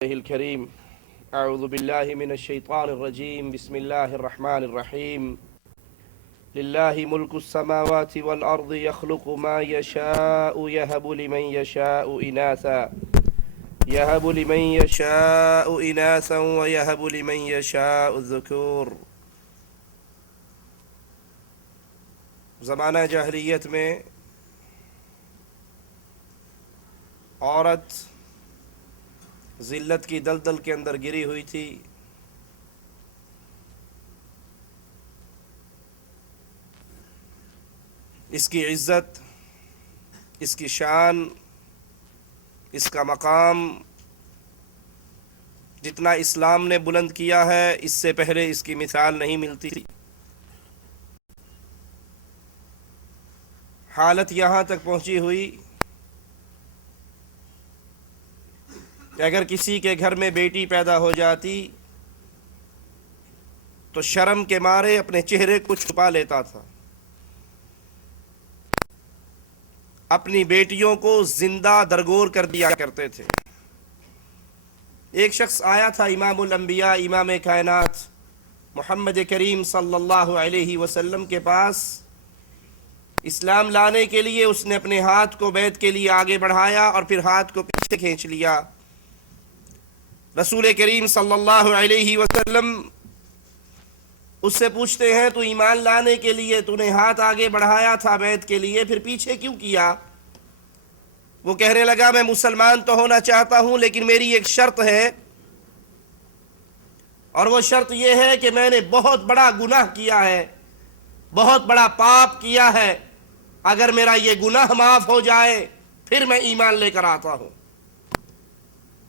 الكريم أعوذ بالله من الشيطان الرجيم بسم الله الرحمن الرحيم لله ملك السماوات والأرض يخلق ما يشاء يهب لمن يشاء إناثا ويهب لمن يشاء الذكور. زمانہ جاہلیت میں عورت ذلت کی دلدل کے اندر گری ہوئی تھی. اس کی عزت، اس کی شان، اس کا مقام جتنا اسلام نے بلند کیا ہے اس سے پہلے اس کی مثال نہیں ملتی تھی. حالت یہاں تک پہنچی ہوئی کہ اگر کسی کے گھر میں بیٹی پیدا ہو جاتی تو شرم کے مارے اپنے چہرے کو چھپا لیتا تھا. اپنی بیٹیوں کو زندہ درگور کر دیا کرتے تھے. ایک شخص آیا تھا امام الانبیاء، امام کائنات محمد کریم صلی اللہ علیہ وسلم کے پاس. اسلام لانے کے لیے اس نے اپنے ہاتھ کو بیعت کے لیے آگے بڑھایا اور پھر ہاتھ کو پیچھے کھینچ لیا. رسول کریم صلی اللہ علیہ وسلم اس سے پوچھتے ہیں تو ایمان لانے کے لیے تو نے ہاتھ آگے بڑھایا تھا بیعت کے لیے، پھر پیچھے کیوں کیا؟ وہ کہنے لگا میں مسلمان تو ہونا چاہتا ہوں لیکن میری ایک شرط ہے، اور وہ شرط یہ ہے کہ میں نے بہت بڑا گناہ کیا ہے، بہت بڑا پاپ کیا ہے. اگر میرا یہ گناہ معاف ہو جائے پھر میں ایمان لے کر آتا ہوں.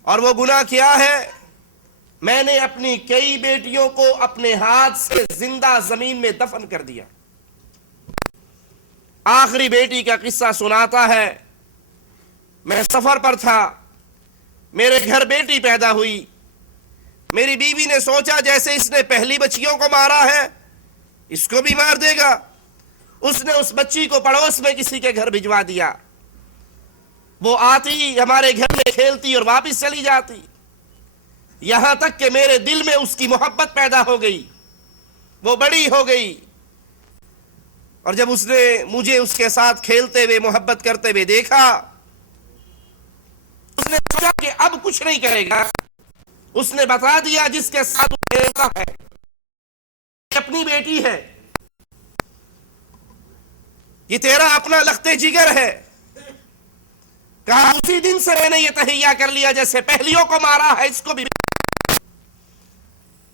اور وہ گناہ کیا ہے؟ میں نے اپنی کئی بیٹیوں کو اپنے ہاتھ سے زندہ زمین میں دفن کر دیا. آخری بیٹی کا قصہ سناتا ہے. میں سفر پر تھا، میرے گھر بیٹی پیدا ہوئی. میری بیوی نے سوچا جیسے اس نے پہلی بچیوں کو مارا ہے اس کو بھی مار دے گا. اس نے اس بچی کو پڑوس میں کسی کے گھر بھجوا دیا. وہ آتی ہمارے گھر میں کھیلتی اور واپس چلی جاتی. یہاں تک کہ میرے دل میں اس کی محبت پیدا ہو گئی، وہ بڑی ہو گئی. اور جب اس نے مجھے اس کے ساتھ کھیلتے ہوئے محبت کرتے ہوئے دیکھا، اس نے سوچا کہ اب کچھ نہیں کرے گا. اس نے بتا دیا جس کے ساتھ وہ کھیلتا ہے اپنی بیٹی ہے، یہ تیرا اپنا لختے جگر ہے. کہا اسی دن سے میں نے یہ تہیہ کر لیا جیسے پہلیوں کو مارا ہے اس کو بھی.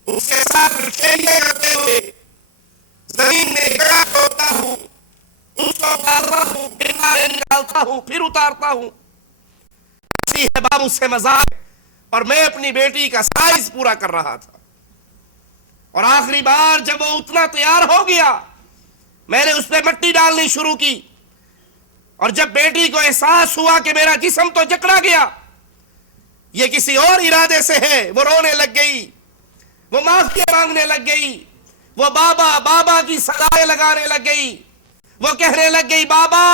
اس کے ساتھ کھیلتے کرتے ہوئے زمین میں گڑا کھودتا ہوں، اس کو اتارتا ہوں، پھر نارے نکالتا ہوں، پھر اتارتا ہوں. اسی ہے باب اس سے مذاق. اور میں اپنی بیٹی کا سائز پورا کر رہا تھا. اور آخری بار جب وہ اتنا تیار ہو گیا میں نے اس پہ مٹی ڈالنی شروع کی. اور جب بیٹی کو احساس ہوا کہ میرا جسم تو جکڑا گیا، یہ کسی اور ارادے سے ہے، وہ رونے لگ گئی، وہ معافی مانگنے لگ گئی، وہ بابا بابا کی صدائیں لگانے لگ گئی. وہ کہنے لگ گئی بابا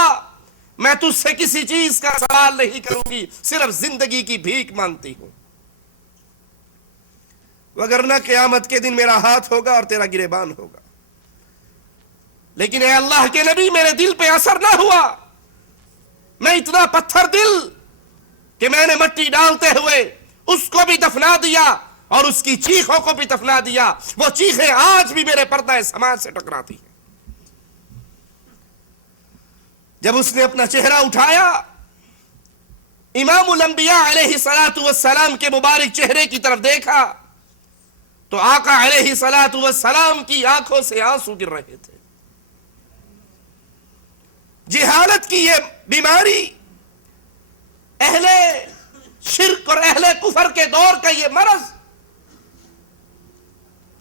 میں تجھ سے کسی چیز کا سوال نہیں کروں گی، صرف زندگی کی بھیک مانگتی ہوں، وگرنہ قیامت کے دن میرا ہاتھ ہوگا اور تیرا گریبان ہوگا. لیکن اے اللہ کے نبی میرے دل پہ اثر نہ ہوا. میں اتنا پتھر دل کہ میں نے مٹی ڈالتے ہوئے اس کو بھی دفنا دیا اور اس کی چیخوں کو بھی دفنا دیا. وہ چیخیں آج بھی میرے پردہ سماج سے ٹکراتی ہیں. جب اس نے اپنا چہرہ اٹھایا، امام الانبیاء علیہ السلام کے مبارک چہرے کی طرف دیکھا تو آقا علیہ السلام کی آنکھوں سے آنسو گر رہے تھے. جہالت کی یہ بیماری، اہل شرک اور اہل کفر کے دور کا یہ مرض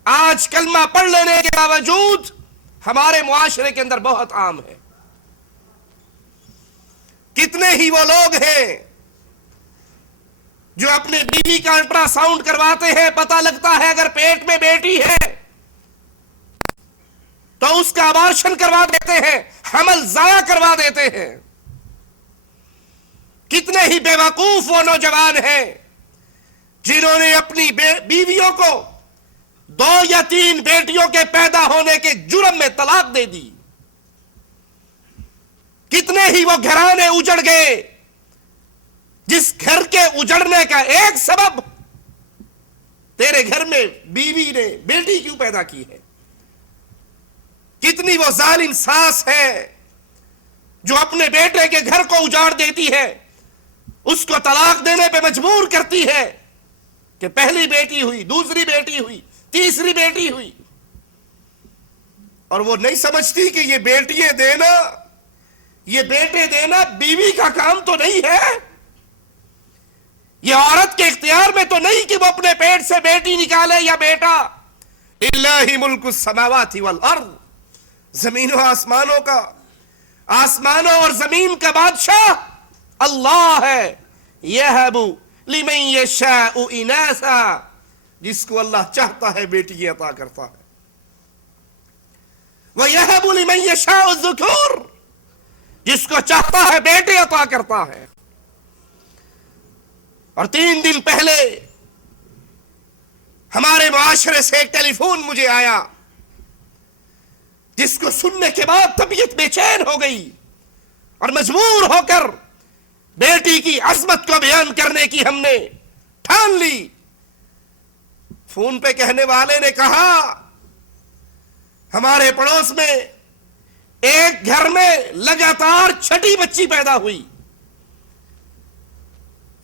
آج کلمہ پڑھ لینے کے باوجود ہمارے معاشرے کے اندر بہت عام ہے. کتنے ہی وہ لوگ ہیں جو اپنے بیوی کا الٹرا ساؤنڈ کرواتے ہیں، پتہ لگتا ہے اگر پیٹ میں بیٹی ہے تو اس کا ابارشن کروا دیتے ہیں، حمل ضائع کروا دیتے ہیں. کتنے ہی بے وقوف وہ نوجوان ہیں جنہوں نے اپنی بیویوں کو 2 یا 3 بیٹیوں کے پیدا ہونے کے جرم میں طلاق دے دی. کتنے ہی وہ گھرانے اجڑ گئے جس گھر کے اجڑنے کا ایک سبب تیرے گھر میں بیوی نے بیٹی کیوں پیدا کی ہے. کتنی وہ ظالم ساس ہے جو اپنے بیٹے کے گھر کو اجاڑ دیتی ہے, اس کو طلاق دینے پہ مجبور کرتی ہے کہ پہلی بیٹی ہوئی, دوسری بیٹی ہوئی, تیسری بیٹی ہوئی, اور وہ نہیں سمجھتی کہ یہ بیٹیاں دینا, یہ بیٹے دینا بیوی کا کام تو نہیں ہے. یہ عورت کے اختیار میں تو نہیں کہ وہ اپنے پیٹ سے بیٹی نکالے یا بیٹا. للہ ملک السماوات والارض, زمین و آسمانوں کا, آسمانوں اور زمین کا بادشاہ اللہ ہے. یہب لمن یشاء اناثا, جس کو اللہ چاہتا ہے بیٹی عطا کرتا ہے. وَيَهَبُ لِمَن يَشَاءُ الذُّكُورَ, جس کو چاہتا ہے بیٹے عطا کرتا ہے. اور 3 دن پہلے ہمارے معاشرے سے ایک ٹیلی فون مجھے آیا جس کو سننے کے بعد طبیعت بے چین ہو گئی اور مجبور ہو کر بیٹی کی عظمت کو بیان کرنے کی ہم نے ٹھان لی. فون پہ کہنے والے نے کہا ہمارے پڑوس میں ایک گھر میں لگاتار 6ٹھی بچی پیدا ہوئی.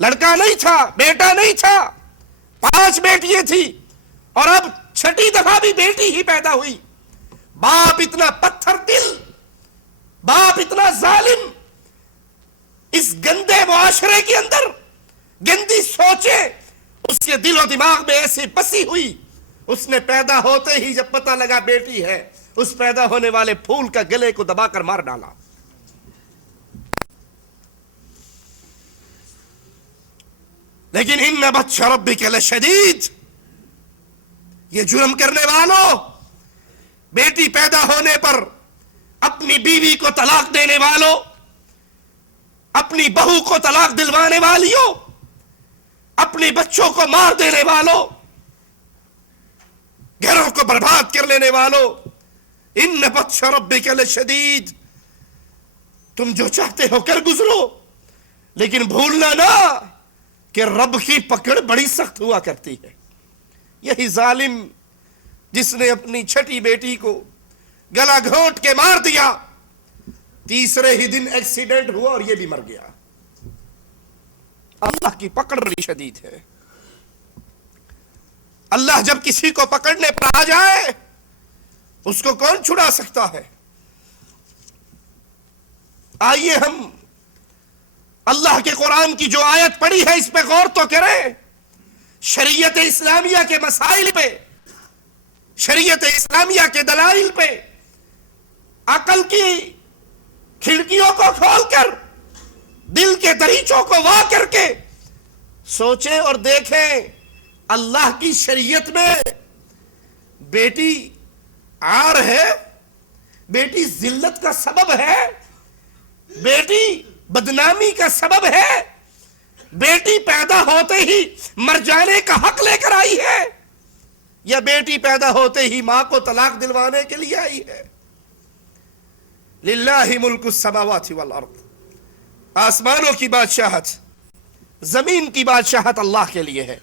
لڑکا نہیں تھا, بیٹا نہیں تھا, 5 بیٹیاں تھی اور اب 6ٹھی دفعہ بھی بیٹی ہی پیدا ہوئی. باپ اتنا پتھر دل, باپ اتنا ظالم, اس گندے معاشرے کے اندر گندی سوچیں اس کے دل و دماغ میں ایسی بسی ہوئی, اس نے پیدا ہوتے ہی جب پتہ لگا بیٹی ہے, اس پیدا ہونے والے پھول کا گلے کو دبا کر مار ڈالا. لیکن ان بطش ربک لشدید, یہ جرم کرنے والوں, بیٹی پیدا ہونے پر اپنی بیوی کو طلاق دینے والوں, اپنی بہو کو طلاق دلوانے والیوں, اپنی بچوں کو مار دینے والوں, گھروں کو برباد کر لینے والوں, ان بطش ربک لشدید, تم جو چاہتے ہو کر گزرو, لیکن بھولنا نہ کہ رب کی پکڑ بڑی سخت ہوا کرتی ہے. یہی ظالم جس نے اپنی 6ٹھی بیٹی کو گلا گھونٹ کے مار دیا, تیسرے ہی دن ایکسیڈنٹ ہوا اور یہ بھی مر گیا. اللہ کی پکڑ بڑی شدید ہے. اللہ جب کسی کو پکڑنے پر آ جائے اس کو کون چھڑا سکتا ہے. آئیے ہم اللہ کے قرآن کی جو آیت پڑھی ہے اس پہ غور تو کریں. شریعت اسلامیہ کے مسائل پہ, شریعت اسلامیہ کے دلائل پہ عقل کی کھڑکیوں کو کھول کر, دل کے دریچوں کو وا کر کے سوچیں اور دیکھیں. اللہ کی شریعت میں بیٹی عار ہے, بیٹی ذلت کا سبب ہے, بیٹی بدنامی کا سبب ہے, بیٹی پیدا ہوتے ہی مر جانے کا حق لے کر آئی ہے, یا بیٹی پیدا ہوتے ہی ماں کو طلاق دلوانے کے لیے آئی ہے. للہ ملک السماوات والارض, آسمانوں کی بادشاہت, زمین کی بادشاہت اللہ کے لیے ہے.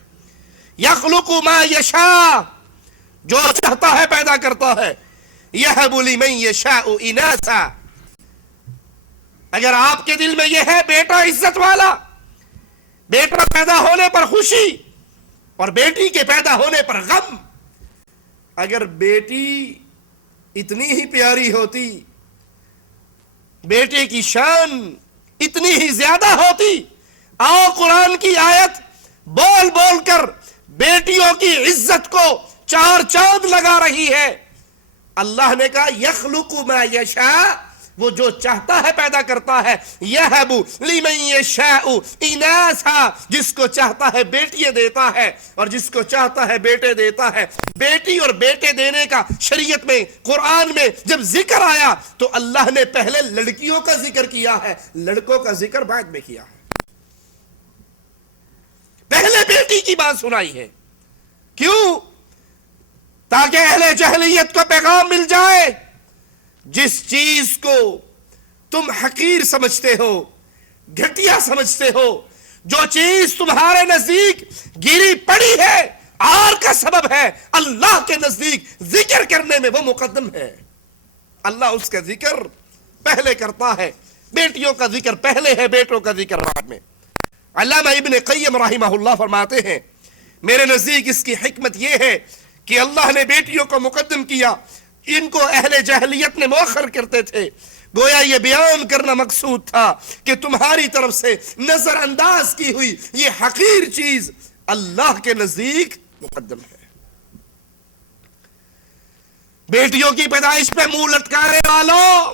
یخلق ما یشاء, جو چاہتا ہے پیدا کرتا ہے. یہب لمن یشاء اناثا, اگر آپ کے دل میں یہ ہے بیٹا عزت والا, بیٹا پیدا ہونے پر خوشی اور بیٹی کے پیدا ہونے پر غم, اگر بیٹی اتنی ہی پیاری ہوتی, بیٹے کی شان اتنی ہی زیادہ ہوتی, آؤ قرآن کی آیت بول بول کر بیٹیوں کی عزت کو 4 چاند لگا رہی ہے. اللہ نے کہا یخلق ما یشاء, وہ جو چاہتا ہے پیدا کرتا ہے. یہب لمن یشاء اناثا, جس کو چاہتا ہے بیٹیاں دیتا ہے اور جس کو چاہتا ہے بیٹے دیتا ہے. بیٹی اور بیٹے دینے کا شریعت میں, قرآن میں جب ذکر آیا تو اللہ نے پہلے لڑکیوں کا ذکر کیا ہے, لڑکوں کا ذکر بعد میں کیا ہے. پہلے نے بیٹی کی بات سنائی ہے. کیوں؟ تاکہ اہل جاہلیت کو پیغام مل جائے، جس چیز کو تم حقیر سمجھتے ہو، گھٹیا سمجھتے ہو، جو چیز تمہارے نزدیک گری پڑی ہے، آر کا سبب ہے، اللہ کے نزدیک ذکر کرنے میں وہ مقدم ہے. اللہ اس کا ذکر پہلے کرتا ہے. بیٹیوں کا ذکر پہلے ہے، بیٹوں کا ذکر بعد میں. علامہ ابن قیم رحمہ اللہ فرماتے ہیں میرے نزدیک اس کی حکمت یہ ہے کہ اللہ نے بیٹیوں کو مقدم کیا. ان کو اہل جاہلیت نے مؤخر کرتے تھے. گویا یہ بیان کرنا مقصود تھا کہ تمہاری طرف سے نظر انداز کی ہوئی یہ حقیر چیز اللہ کے نزدیک مقدم ہے. بیٹیوں کی پیدائش پہ منہ لٹکانے والوں،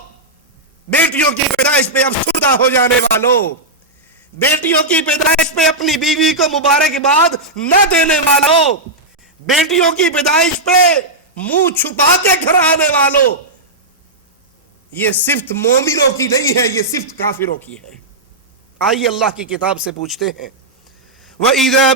بیٹیوں کی پیدائش پہ افسردہ ہو جانے والوں، بیٹیوں کی پیدائش پہ اپنی بیوی کو مبارکباد نہ دینے والوں، بیٹیوں کی پیدائش پہ منہ چھپا کے گھر آنے والوں، یہ صفت مومنوں کی نہیں ہے، یہ صفت کافروں کی ہے. آئیے اللہ کی کتاب سے پوچھتے ہیں. وَإِذَا